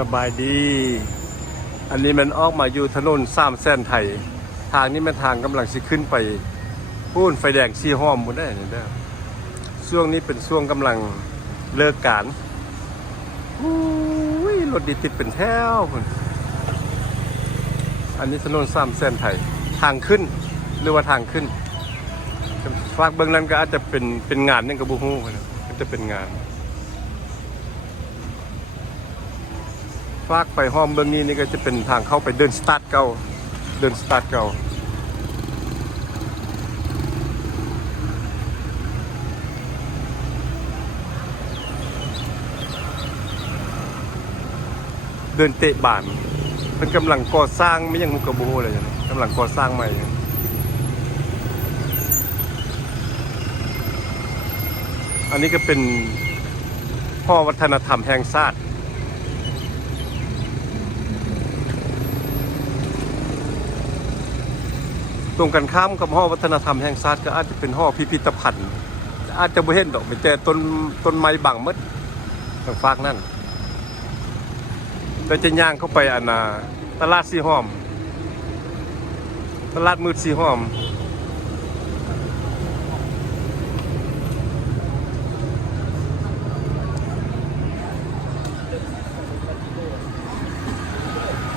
สบายดี อันนี้มันออกมาอยู่ถนนสามเส้นไทย ทางนี้มันทางกำลังสิขึ้นไปพูนไฟแดง4 ห้อมหมดได้เนี่ยเด้อช่วงนี้เป็นช่วงกำลังเลิกการรถดีติดเป็นแถวพุ่นอันนี้ถนนสามเส้นไทย ทางขึ้นหรือว่าทางขึ้นฝากเบื้องนั้นก็อาจจะเป็นงานนึงกับบูฮู้นะมันจะเป็นงานฝากไปห้อมเบื้องนี้นี่ก็จะเป็นทางเข้าไปเดินสตาร์ทเก่าเดินสตาร์ทเก่าเดินเตะบานมันกำลังก่อสร้างไม่ยังมุกกระโบเลยนะกำลังก่อสร้างใหม่อันนี้ก็เป็นพ่อวัฒนธรรมแห่งชาติตรงกันข้ามกับห้อวัฒนธรรมแห่งชาติก็อาจจะเป็นห้อพิพิธภัณฑ์อาจจะไม่เห็นดอกไม่แต่ต้นไม้บังมดทางฝากนั่นเราจะย่างเข้าไปตลาดสีห้อมตลาดมืดสีห้อม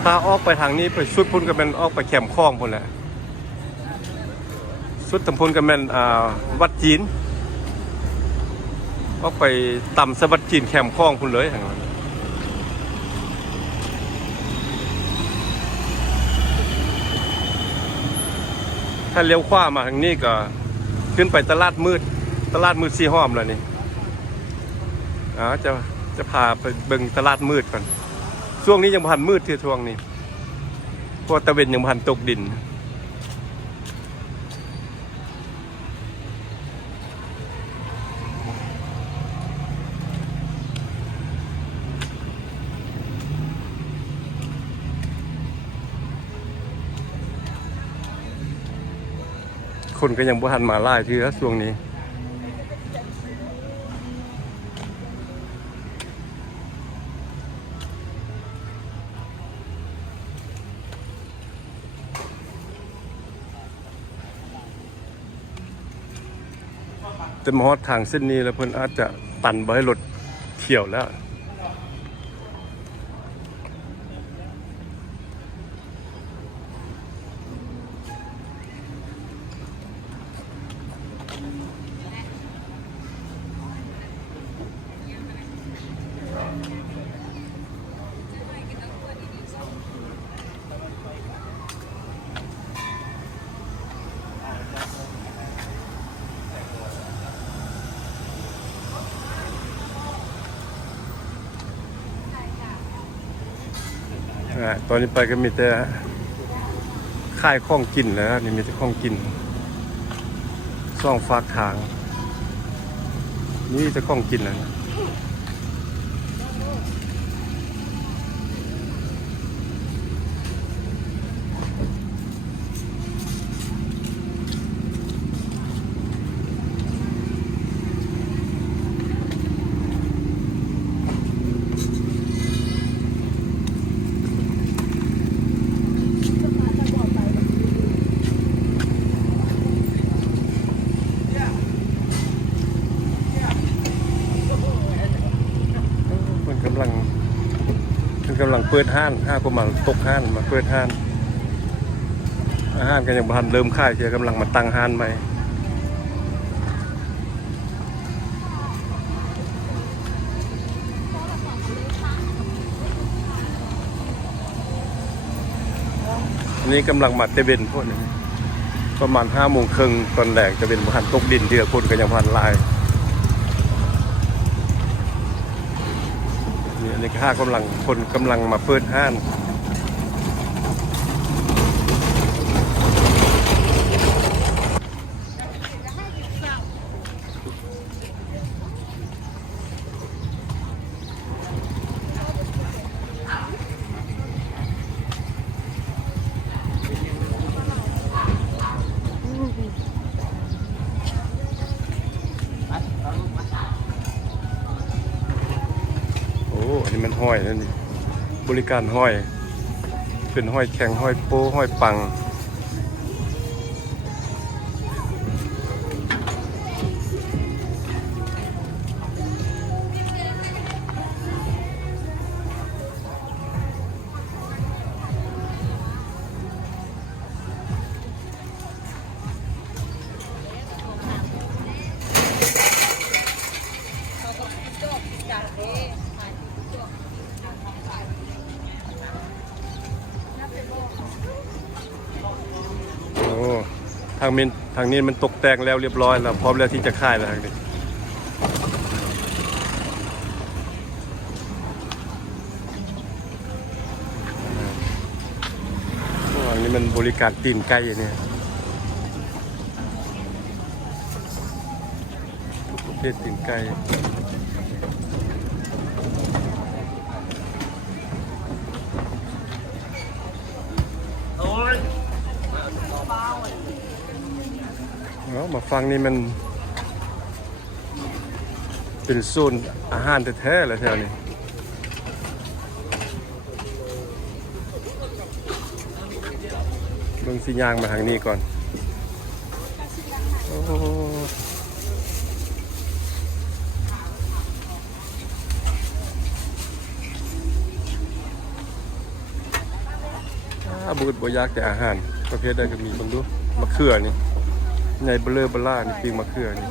ถ้าออกไปทางนี้ไปสุดพุ่นก็เป็นออกไปแคมป์คลองพุ่นแหละสุดตำพุ่นก็เป็นวัดจีนออกไปต่ำสวัสดิ์จีนแคมป์คลองพุ่นเลยถ้าเลี้ยวขวามาทางนี้ก็ขึ้นไปตลาดมืดสีห้อมแล้วนี่จะพาไปเบิ่งตลาดมืดก่อนช่วงนี้ยังพันมืดที่ช่วงนี้เพราะตะเวนยังพันตกดินคนก็ยังบ่ทันมาไล่ที่ช่วงนี้แต่มาฮอดทางเส้นนี้แล้วเพิ่นอาจจะตันบ่ให้รถเที่ยวแล้วตอนนี้ไปก็มีแต่ค่ายข้องกินแล้วนี่มีแต่ข้องกินซ่องฝากทางนี่จะข้องกินแล้วกำลังเปิดห้านประมาณตกห้านมาเปิดห้านอาหารกันยังพันเริ่มค่ายเชียกำลังมาตั้งห้านใหม่นี่กำลังมาเตเวนพวกนี้ประมาณ5:30ตอนแรกจะเป็นพันตกดินเดือคนก็ยังพันลายนี่ก็คนกำลังมาเปิดห้านอันนี้มันห้อยนั่นนี่ บริการห้อย เป็นห้อยแข็งห้อยโป้ห้อยปังโอ้ทางนี้มันตกแต่งแล้วเรียบร้อยแล้วพร้อมแล้วที่จะขายแล้วทางนี้อันนี้มันบริการตีนไก่เนี่ยทุกประเภทตีนไก่มาฟังนี่มันเป็นโซนอาหารแท้ๆเลยแถวนี้เบิ่งสิย่างมาทางนี้ก่อนโอ้บูดบ่ยากแต่อาหารประเภทใดก็มีเบิ่งดูมะเขือนี่ใหญ่เบลอเบล่านี่ปิ้งมะเขือนี่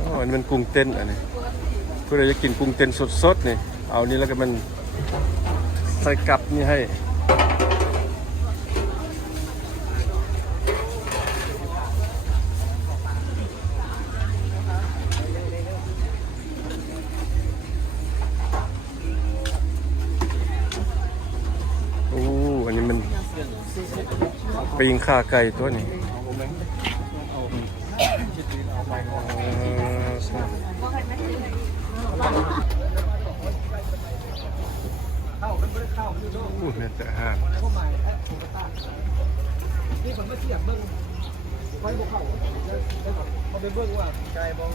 อ๋ออันนี้มันกุ้งเต้นอันนี้เพื่อจะกินกุ้งเต้นสดๆนี่เอานี่แล้วก็มันใส่กับนี่ให้อันนี้มันปิ้งข่าไก่ตัวนี้เนี่ยแต่อาหารนี่ผมไม่เทียบเบิ้งไว้บวกเขาเขาไปเบิ้งว่าไก่บอง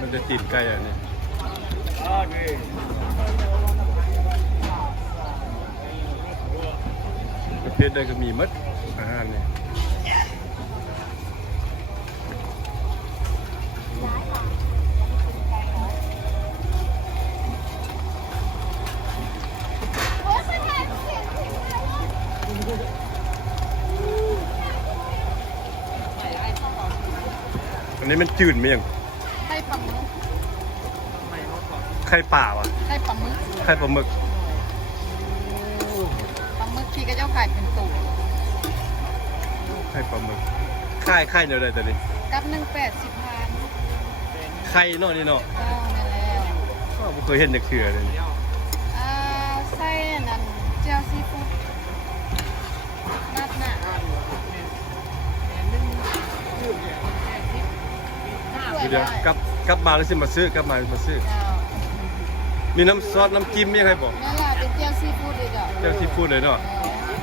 มันจะติดไก่อันนี้ประเภทใดก็มีมัดอาหารเนี่ยอันนี้มันจืดไหมยังไข่ปลาหมึกไข่ป่าวะไข่ปลาหมึกไข่ปลาหมึกที่ก็เจ้าไข่เป็นตัวไข่ปลาหมึกไข่เดี๋ยวใดแต่นี้กับ180,000ไข่เนาะนี่เนาะก็นั่นแล้วก็ไม่เคยเห็นในเครือเลยไส้นั่นเจียวซีฟู้ดนัดหน้าเดี๋ยวกลับมาแล้วสิมาซื้อกลับมาซื้อมีน้ำซอสน้ำจิ้มยังไงบอกนั่นแหละเป็นเจียวซีฟู้ดเลยเจียวซีฟู้ดเลยเนาะ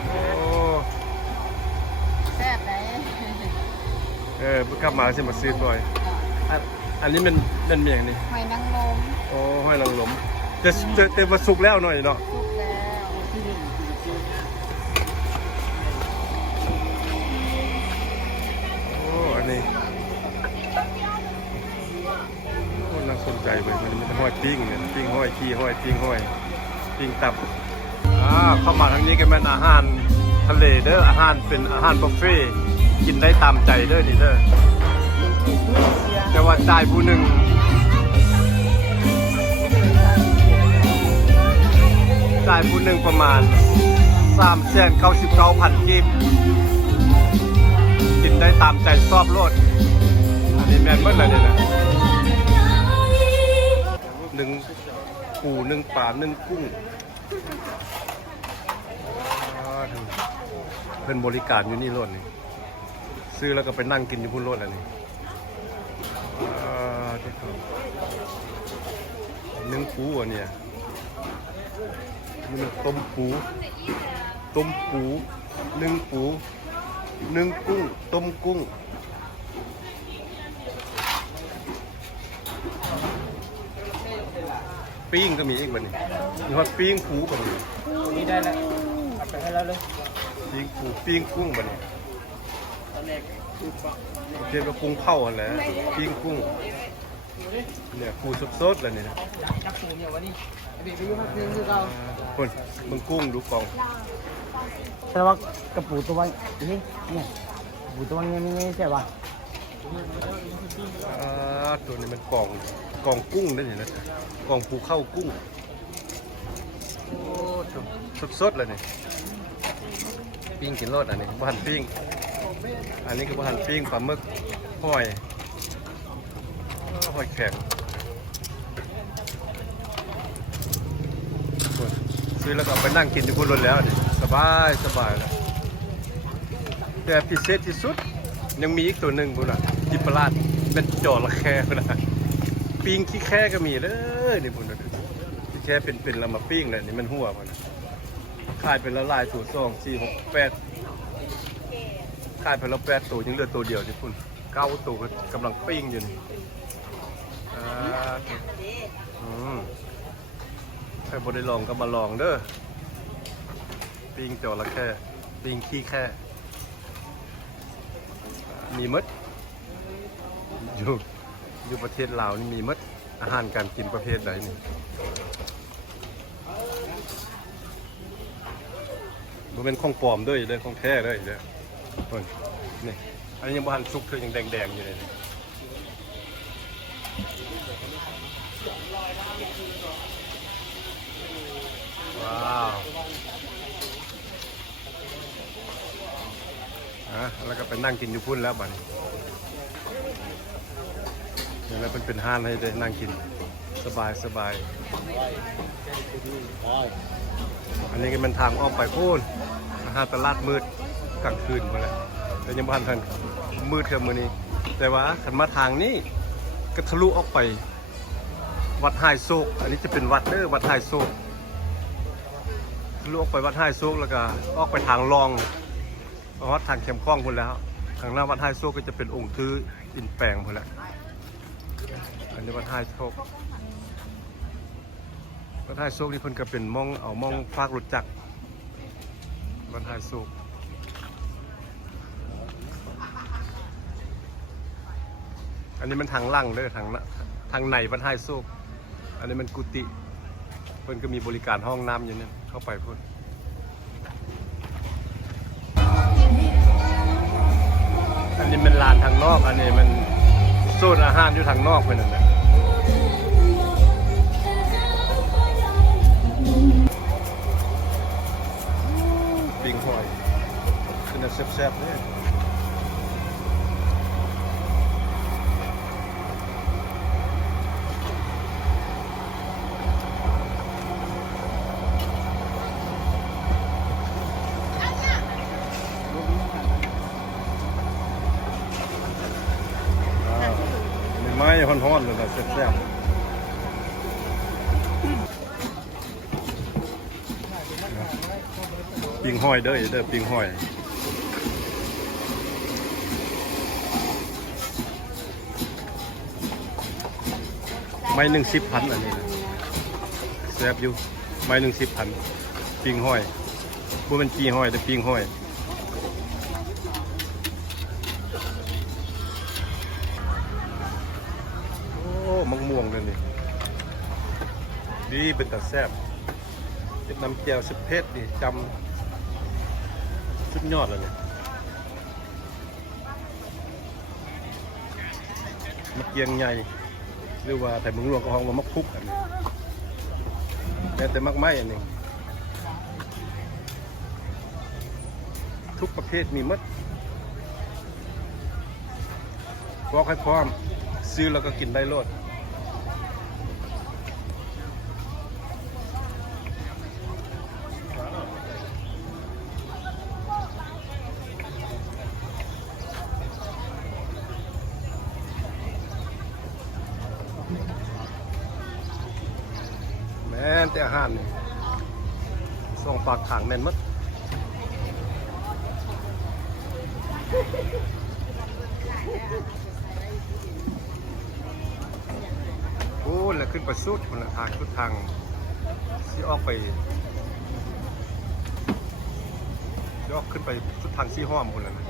โอ้แซ่บไหนกลับมาแล้วสิมาซื้อตัวอันนี้มันเมียงนี่หอยนางรมโอ้หอยนางรมแต่ว่าสุกแล้วหน่อยเนาะสุกแล้วโอ้อันนี้น่าสนใจเลยมันเป็นห้อยปิ้งเนี่ยปิ้งห้อยขี้ห้อยปิ้งห้อยปิ้งตับเข้ามาทางนี้ก็เป็นอาหารทะเลเด้ออาหารเป็นอาหารบุฟเฟ่กินได้ตามใจเด้อนี่เด้อแต่ว่าจ่ายผู้หนึ่งประมาณ399,000 กีบกินได้ตามใจชอบโลดอันนี้แม่นเมื่อไรเนี่ยนะ1 ปู1 ปลา1 กุ้งเพิ่นบริการอยู่นี่โลดนี่ซื้อแล้วก็ไปนั่งกินอยู่พุ่นโลดแล้วนี่1 ปูอ่ะเนี่ยนี่มันต้มปู1 ปู 1 กุ้งต้มกุ้ง ปิ้งก็มีอีกบัดนี้มีฮอดปิ้งผูบัดนี้ นี่ได้แล้วเอาไปให้เราเลย ปิ้งผูปิ้งกุ้งบัดนี้ ตอนแรกคือปะ เทียบกับกุ้งเผาหั่นแหละปิ้งกุ้งเนี่ยปูสดๆเลยนี่นะ จับปูเนี่ยวันนี้เด็กไปยุ่งมากขึ้นคือเรา คนมึงกุ้งดูกล่อง แต่ว่ากระปูตัวนี้เนี่ยปูตัวนี้นี่ใช่ป่ะ ตัวนี้มันกล่องกุ้งนั่นนี่นะกล่องปูเข้ากุ้งโอ้สดๆเลยนี่ปิ้งกินรสอันนี้บ้านปิ้งอันนี้คือบ้านปิ้งปลาหมึกหอยแข็งซื้อแล้วก็ไปนั่งกินที่พุ่นรถแล้วนี่สบายแล้วแต่พิเศษที่สุดยังมีอีกตัวหนึ่งพุ่นอ่ะจิปลาดเป็นจอระแค่พุ่นนะปิ้งขี้แค่ก็มีเลยนี่พุ่นนะขี้แค่เป็นแล้วมาปิ้งเลยนี่มันหัวพุ่นนะขายเป็นละลายตัว2 4 6 8ขายเป็นละ8ตัวยังเหลือตัวเดียวที่พุ่น9ตัวกำลังปิ้งอยู่นี่ใครบ่ได้ลองก็มาลองเด้อปิ้งจระเข้ปิ้งขี้แค่มีมดอยู่ประเทศลาวนี่มีมดอาหารการกินประเภทใดนี่มันเป็นของปลอมด้วยเลยของแท้ด้วยเด้อคนนี่อันนี้ยังบ่ทันสุกเธอยังแดงๆอยู่เลยนี่ว้าวแล้วก็ไปนั่งกินอยู่พุ่นแล้วบัดนี้แล้วเป็นห้านให้ได้นั่งกินสบายอันนี้ก็เป็นทางอ้อมไปพุ่นอาหารตลาดมืดกลางคืนมาแล้วแต่ยังบ้านทันมืดเท่ามือนี้แต่ว่าขันมาทางนี้ก็ทะลุออกไปวัดไฮโซกอันนี้จะเป็นวัดเด้อวัดไฮโซกทะลุออกไปวัดไฮโซกแล้วก็ออกไปทางรองวัดทางเข้มข้องพุ่นแล้วทางหน้าวัดไฮโซกก็จะเป็นองค์ทืออินแปลงพุ่นแล้วอันนี้วัดไฮโซกวัดไฮโซกนี่เพิ่นก็เป็นมองฟากรถจักรวัดไฮโซกอันนี้มันทางล่างเลยทางในวัดไฮโซกอันนี้มันกุฏิเพิ่นก็มีบริการห้องน้ำอยู่นั่นเข้าไปพุ่นอันนี้เป็นลานทางนอกอันนี้มันโซนอาหารอยู่ทางนอกไปนั่นแหละปิ้งหอยคือน่าแซ่บๆเลยไม้ฮ้อนๆเลยนะแซ่บๆปิ้งหอยเด้อปิ้งหอยไม้1,010,000อันนี้นะแซ่บอยู่ไม้1,010,000ปิ้งหอยพวกมันจีหอยแต่ปิ้งหอยมังม่วงเลยนี่ดีเป็นตาแซ่บเป็นน้ำแจ่วสุดเผ็ดดิจำสุดยอดเลยเนี่ยมะเกียงใหญ่หรือว่าไถ่มึงหลวงก็ห้องว่ามักคุกอันนี้แต่มักไม้อันนี้ทุกประเภทมีมัดบอกให้พร้อมซื้อแล้วก็กินได้โลดแม่นแต่อาหารนี่ส่งปากถังแม่นมัดโอ้แล้ว ขึ้นไปสุดคนละทางสุดทางที่ออกไปที่ออกขึ้นไปสุดทางซี่ห้อมคนละนะ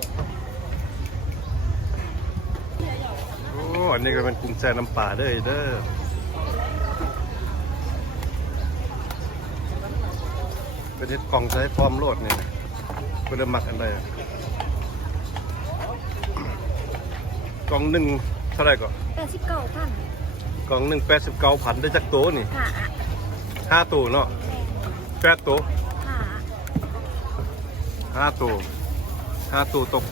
โอ้อันนี้ก็เป็นกรุงแจน้ำป่าเด้อเป็นเฮ็ดกล่องใช้พร้อมโลดนี่นะเพื่อหมักอันใดอะกล่องหนึ่งเท่าไหร่ก่อน 89,000 กล่องหนึ่ง89,000ได้จักโตนี่ ค่ะ 5ตัวเนาะ8ตัว ค่ะ 5ตัวตก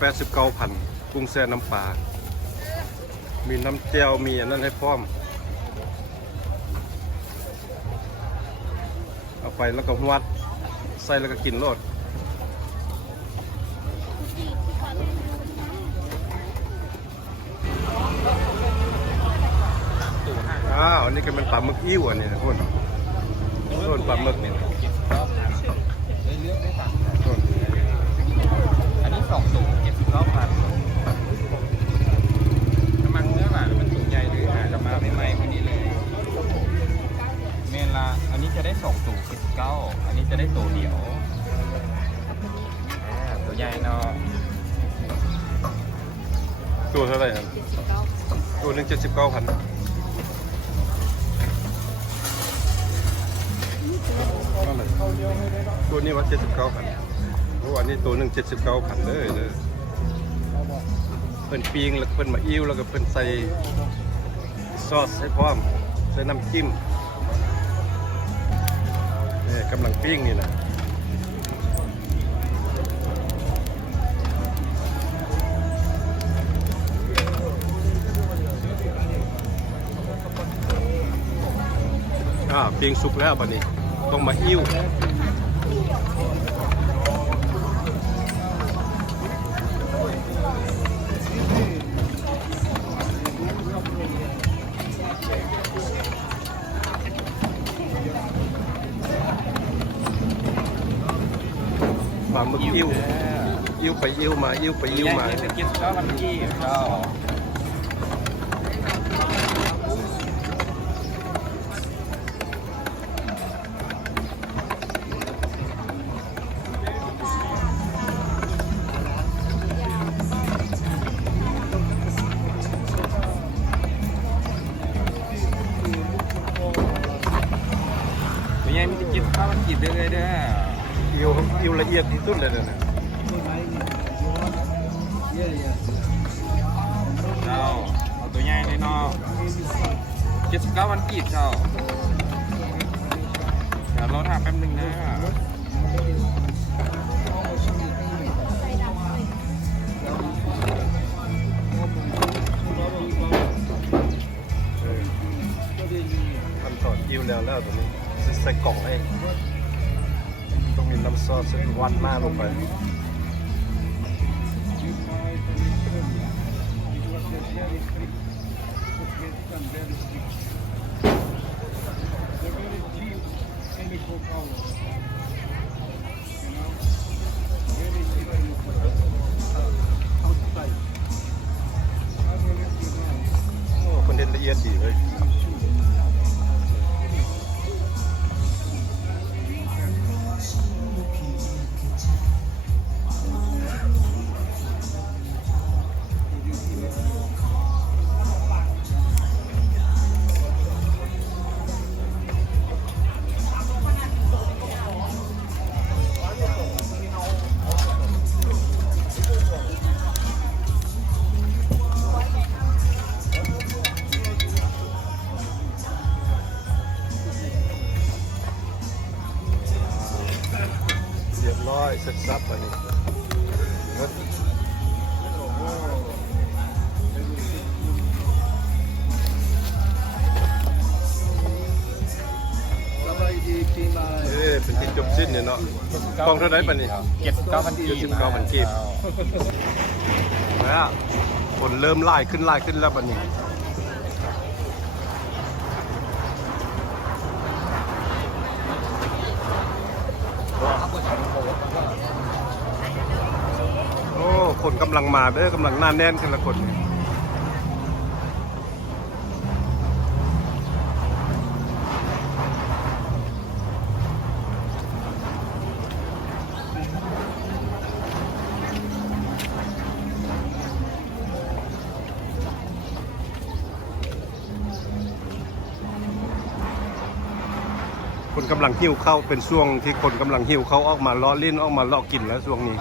89,000กุ้งแช่น้ำปลามีน้ำแจ่วมีอันนั้นให้พร้อมเอาไปแล้วก็วัดใส่แล้วก็กินโลดอันนี้ก็เป็นปลาหมึกอิ่วอันนี้นะคนต้นปลาหมึกนี่นะต้น อันนี้2สูง79,000น้ำมันเนื้อหวานมันสูงใหญ่หรือหาจะมาใหม่ๆพอดีเลยเมนละอันนี้จะได้2สูง79อันนี้จะได้ตัวเดียวตัวใหญ่เนาะ ตัวเท่าไหร่ครับตัวหนึ่ง79,000ตัวนี้ว่า79,000โอ้อันนี้ตัวหนึ่ง79,000เลยเพิ่นปิ้งแล้วเพิ่นมาอิ่วแล้วก็เพิ่นใส่ซอสให้พร้อมใส่น้ำจิ้มนี่กำลังปิ้งนี่นะปิ้งสุกแล้วบัดนี้ต้องมาอิ่วปลาหมึกอิ่วไปอิ่วมาอิ่วไปอิ่วมา จะกินก็มันกี้ก็ตัวใหญ่มันจะกินข้าวมันกีบได้เลยเด้อ อิ่วละเอียดที่สุดเลยนะ เอาตัวใหญ่เลยเนาะ79วันกีบเจ้าเดี๋ยวเราถามแป๊บนึงนะทำต่ออิ่วแล้วตัวนี้ใส่กล่องให้ต้องมีน้ำซอสวัดหน้าลงไปคนเด่นละเอียดดีเลยเสร็จสับอันนี้เป็นที่จบสิ้นเนี่ยเนาะกองเท่าไหร่ปะนี่ 79,000กีบ 79,000กีบแล้วผลเริ่มไล่ขึ้นแล้วปะนี่โอ้คนกำลังมาเด้อกำลังหน้าแน่นขึ้นละคน คนกำลังหิวข้าวเป็นช่วงที่คนกำลังหิวข้าวออกมาเลาะลิ้นออกมาเลาะกินแล้วช่วงนี้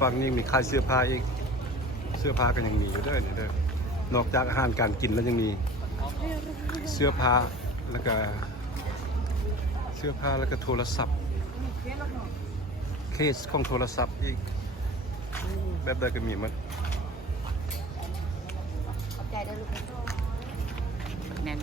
ฝั่งนี้มีขายเสื้อผ้าอีกเสื้อผ้ากันยังมีอยู่เด้อนี่เด้อนอกจากอาหารการกินแล้วยังมีเสื้อผ้าแล้วก็โทรศัพท์เคสของโทรศัพท์อีกแบบใดก็มีหมด ขอบใจด้วยลูก แน่น